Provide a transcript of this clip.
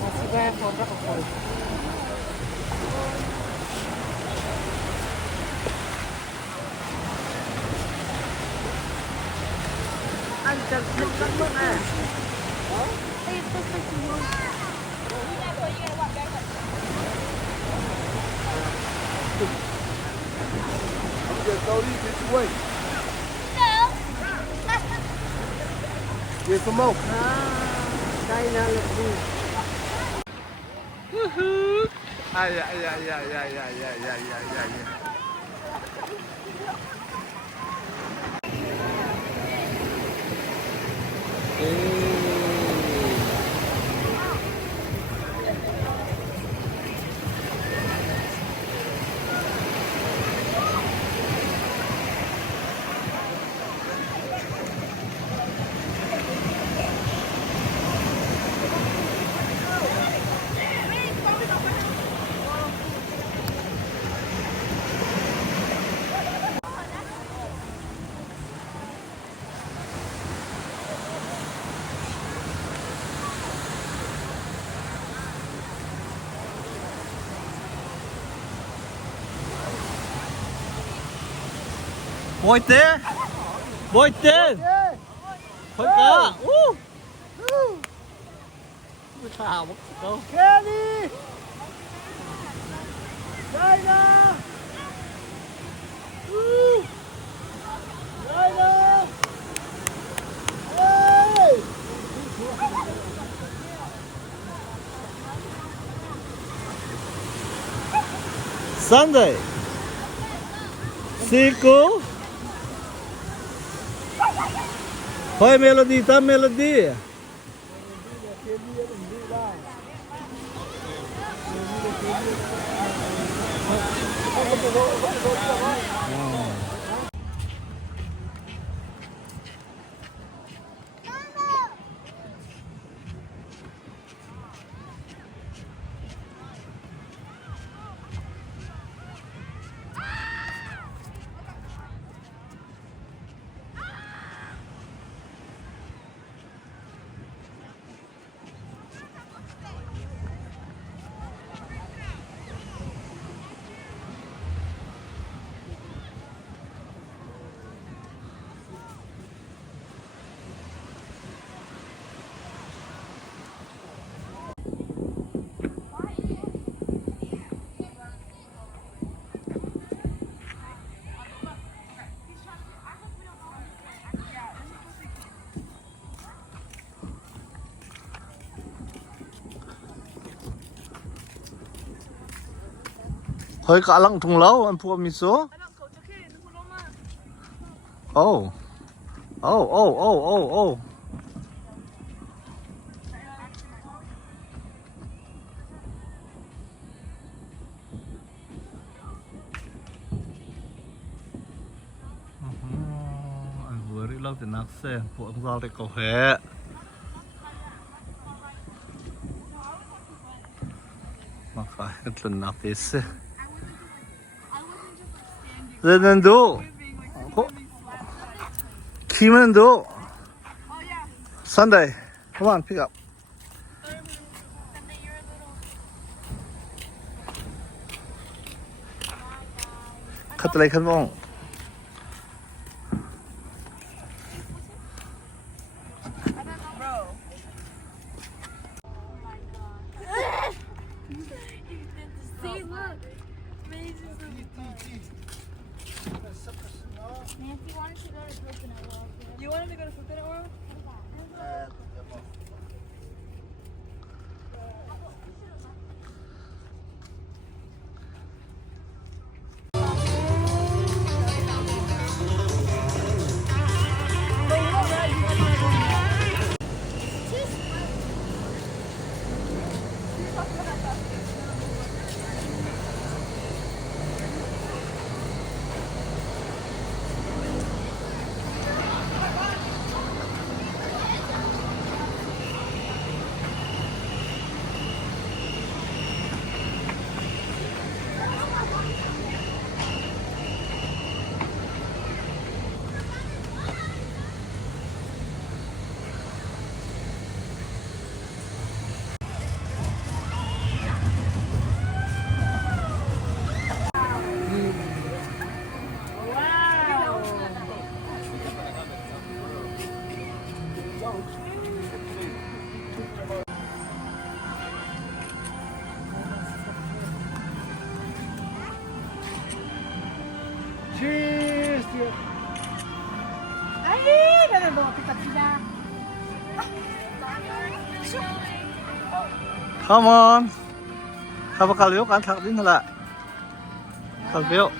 Masih produk apa? Anh cần thích lắm mất à. Cody, get your way. Get some more. Đây là lực gì? Ay, ay, ay, ay, ay, ay, ay, ay, ay, ay, ay. Bôi tê. Bôi tê. Thôi có. Mới thảo mất đâu. Kelly! China! Woo! China! Hey! Sunday. Siku. Thôi melody ta melody. Thôi cả lăng thùng lâu anh phụ mi số. Oh. Oh, oh, oh, oh, oh. Anh vừa đi lâu thì nát xe, phụ ông giao đây cầu hẹ. Mà phải cái lần nát tí xe. Then do. Kiman do. Sunday. Come on, pick up. Cut the leg and wrong. See, look. Nancy wanted to go to coconut oil. You wanted to go to coconut oil? Dali! Ganun ba? Pitat sila. Come on. Have a kalyo kan thak din hala. Kalyo.